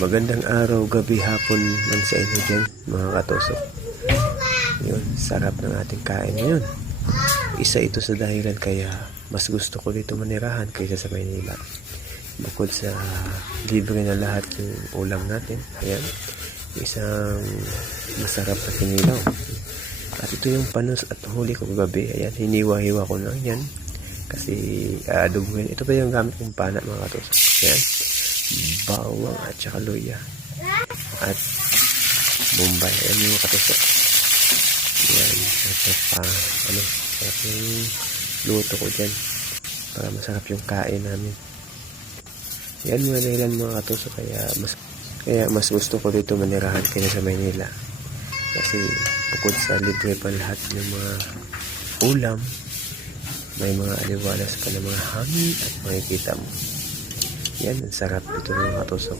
Magandang araw, gabi, hapon man sa inyo dyan, mga katusok. Yun, sarap ng ating kain ngayon. Isa ito sa dahilan kaya mas gusto ko dito manirahan kaysa sa Maynila. Bukod sa libre na lahat yung ulam natin, ayan, isang masarap na kinilaw. At ito yung panos at huli ko gabi, ayan, hiniwa-hiwa ko lang yan. Kasi aduguin, ito pa yung gamit kong pana, mga katusok. Ayan, bawang at saka luya at bombay. Ayan yung katusok. Ayan, ito pa sarap yung luto ko dyan para masarap yung kain namin. Yan mga dahilan, mga katusok, kaya mas gusto ko dito manirahan kaysa sa Maynila. Kasi bukod sa libre pa lahat ng mga ulam, may mga aliwalas pa ng mga hangin at makikita mo. Yan, ang sarap ito, mga katusok.